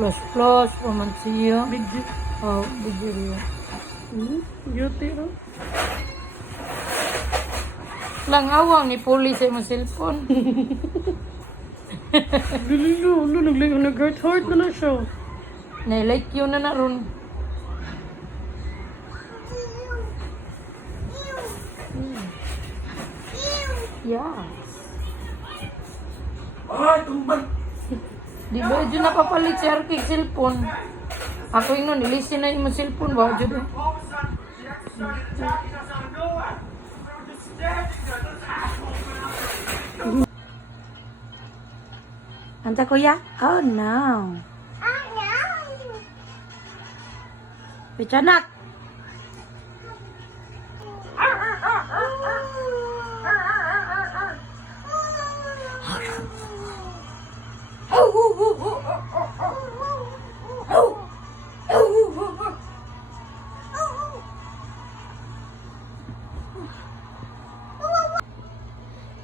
Plus, romansiya. Big Oh, bigyan. beauty, no? Lang awang ni Puli sa imong cellphone. Lilo, nag-heart heart na na siya. Na-like yun na ron. Yeah. Ay, tumbang! Di ba dyan napapalit si Arkik cellphone? Ako yung nilisin na yung cellphone. Wow, dyan eh. Anta kuya? Oh no. Pichanak.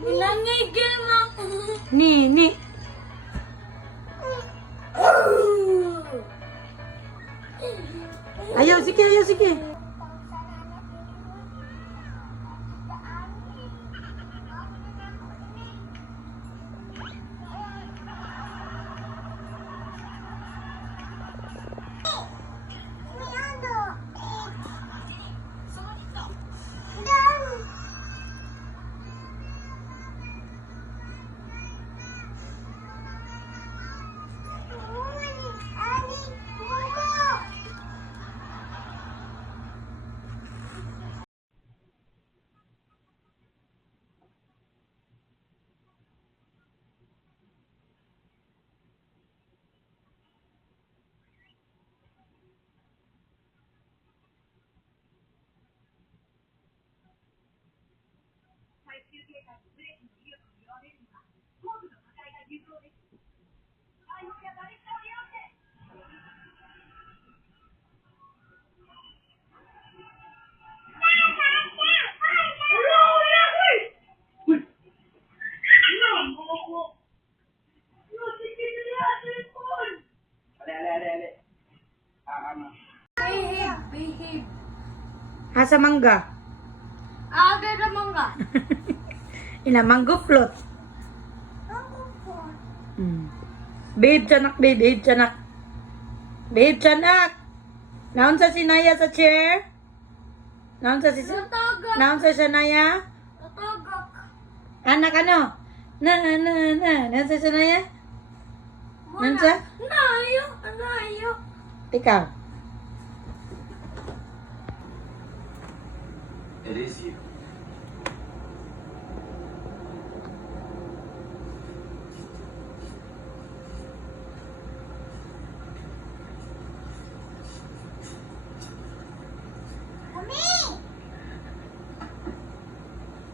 Nanigil mo. Ni. Ayaw, sige. Behave. Hasa mangga. Aga naman nga. Ina mango float. Babe chanak. Babe chanak. Naon sa sinaya sa chair? Naon sa Natagak. Naon sa sinaya? Natagak. Anak ano? Naon sa sinaya? Naon sa? Nayo. Ikaw. It is you.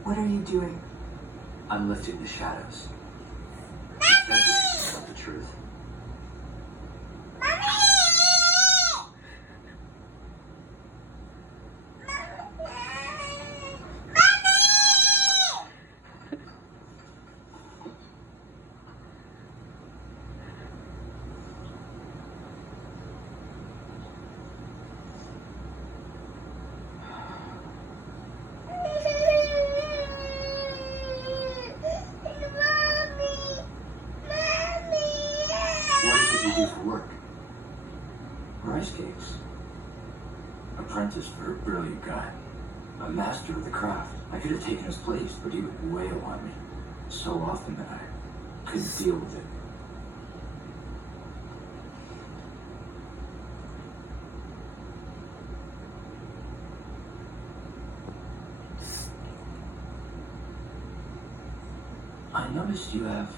What are you doing? I'm lifting the shadows. You said we should tell the truth. What is it you do for work? Rice cakes. Apprentice for a brilliant guy. A master of the craft. I could have taken his place, but he would wail on me so often that I couldn't deal with it. I noticed you have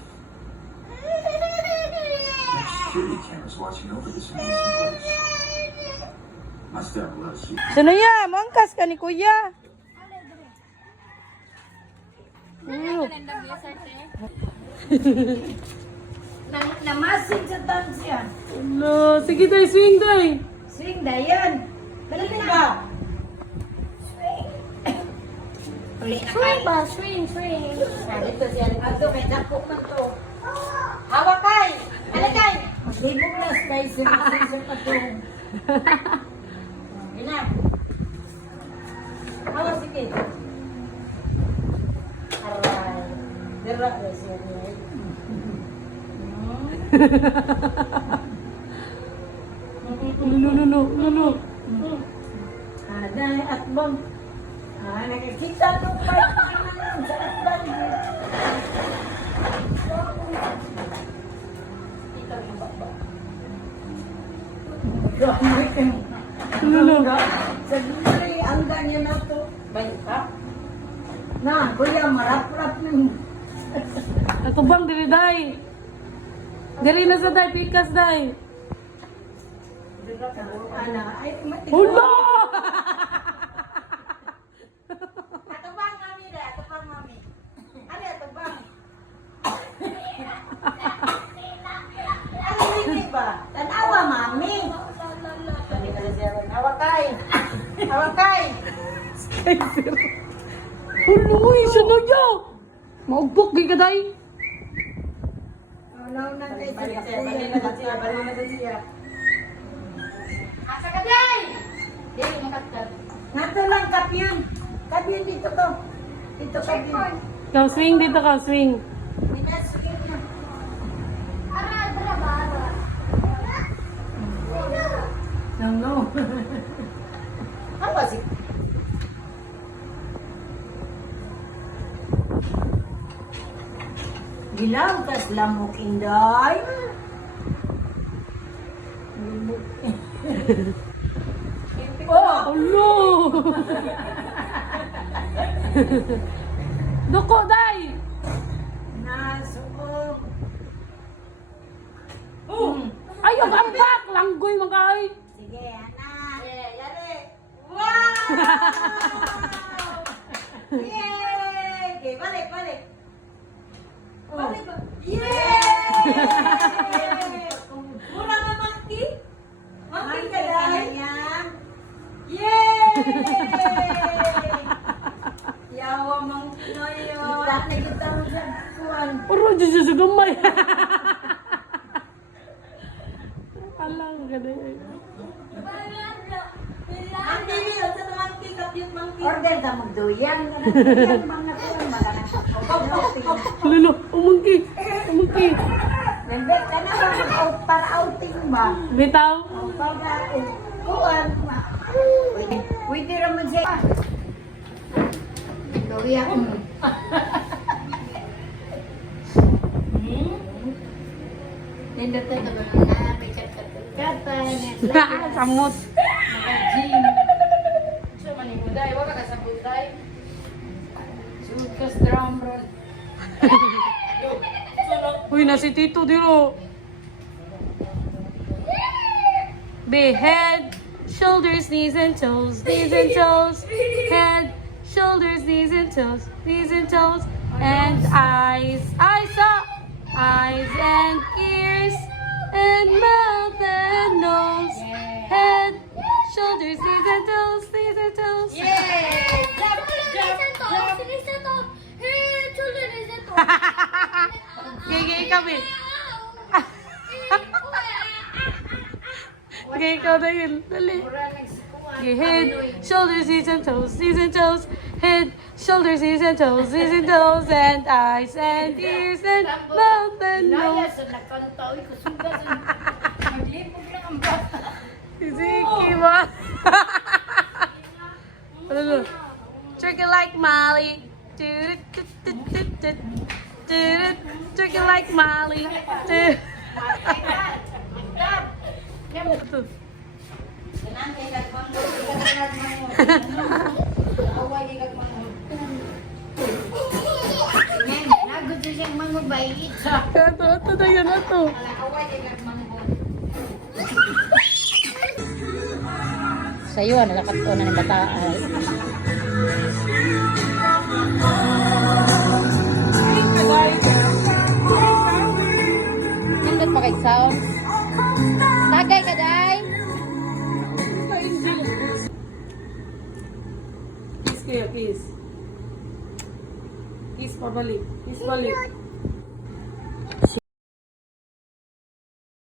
security cameras watching over this amazing place. Must have loves you. Sunoya, mangkas ka ni kuya. Namasin sa tansyan. No, sige tayo, swing tayo. Swing dayan. Dali ba? Swing ba? Swing. Dito siya. Ato, may dako man to. Hawak kay. Ano kay? Maglibog na tayo sa patong. Ina. Hawa, sige. Aray. Dira na siya niya. Lulu. Dahil at bang. Nakikita nung part sa atbang. Kita mo ba? Gamay kayo. Lulu. Sa gulay, ang ganyan na to. Baik ha? Na, kuya, marap-rap na. Ako bang dili day? Dili na sa day, pikas day. Ana, ay, Hala! Atubang, mami, dahil. Atubang, mami. Ano, atubang? Ano, hindi ba? Tanawa, mami. Hawakay. Hawakay. Uy, siya na niya! Maugbok, gay ka day. Unaw na kay siya. Balik na siya. Balik na siya. Asa ka day? Dili makatkat. Nato lang, kapyun. Kapyun dito to. Dito kapyun. Ikaw, swing dito ka, swing. Minasukit na. Ara ba? No. Apa sih? Bilang tas lamok inday. Oh, Alo! Duko, day! nasuog. Ayaw, ambak! Langgoy, magkay! Sige, anak. Yari. Wow! Yay! Okay, balik. Balik. Yay! Mura nga, Monkey. Monkey ka dahil. Yay! Yawa, Monkey na yun. Nakikita mo dyan. Kuwan. Puro, Diyos sa gamay! Alang ka na yun. Monkey, Will. Sa Monkey, kapit Monkey. Order ka magduyan. Yan, mga kuwan. Magalang. Lulu, umungki! Nembet ka na ba? Para outing ba? Bitaw! Pagkain. Kuwan. Pwede raman siya. Gawin ako mo. Nindot tayo ba na pichat-kata. Samot! Naka-gym. So, manimuday. Wala ka sa buday. Sugod ka sa drum roll. Uy, na si Tito dilo! Head, shoulders, knees and toes, head, shoulders, knees and toes, and eyes and ears, and mouth and nose, head, shoulders, knees and toes, Gay kami. Gay ikaw na yun. Dali. Okay, head, shoulders, knees and toes, head, shoulders, knees and toes, and eyes and ears and mouth and nose. Ziki, what? Tricky like Molly. Tricky like Molly. Nagod na siyang mangubay. Ito na yun na to. Sa'yo, nalakat ko na ng bataan. Nindot pa kay sound. Tagay ka, day. Kiss kayo, kiss. Kiss pabalik. Kiss balik.